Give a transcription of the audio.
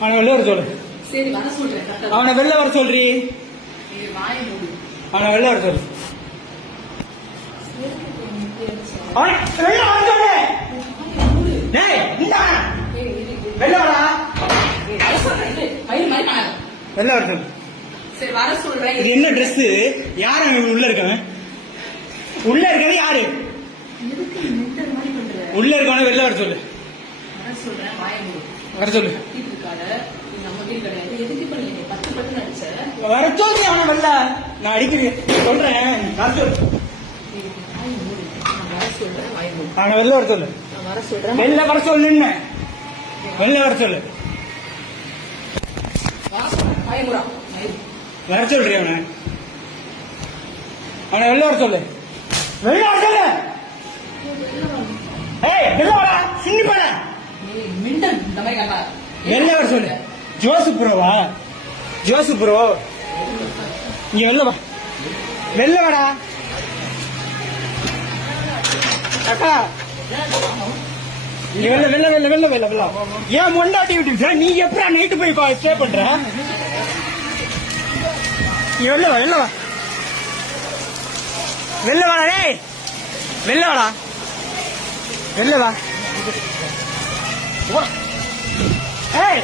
அவனை வெளில வர சொல்லு. சரி வர சொல்றேன். அவனை வெளில வர சொல்றி. அவனை வெளில வர சொல்லு. அவனை வெளில வர சொல்லு. டேய் நீடா. வெளில வாடா. வர சொல்றேன். மயில் மாதிரி பண்ணாத. வெளில வர சொல்லு. சரி வர சொல்றேன். இது என்ன Dress? யார் அங்க உள்ள இருக்கவன்? உள்ள இருக்கறது யாரு? உள்ள இருக்கவன வெளில வர சொல்லு. வர சொல்றேன். வாயை மூடு. வர சொல்லு. வர சொல்லி அவனை வெளில. நான் அடிக்கிறேன் சொல்றேன். அவனை வெளில வர சொல்லு. வெளில வர சொல்லுன்னு. வெளில வர சொல்லு. வர சொல்றி அவனை. அவனை வெளில வர சொல்லு. வெளில வர சொல்லு. ஏய் வெளில வாடா. சின்னி போட. வெளில வர சொல்லு. ஜோசப் ப்ரோவா? ஜோசப் ப்ரோ இங்க வெளில வா. வெளில வாடா அக்கா. இங்க வெளில வெளில வெளில வெளில வெளில வெளில. ஏன் மொண்டாட்டி விட்டு நீ எப்படா நைட்டு போய் ஸ்டே பண்ற? நீ வெளில வா. வெளில வா. வெளில வாடா. டேய் வெளில வாடா. வெளில வா. ஏய்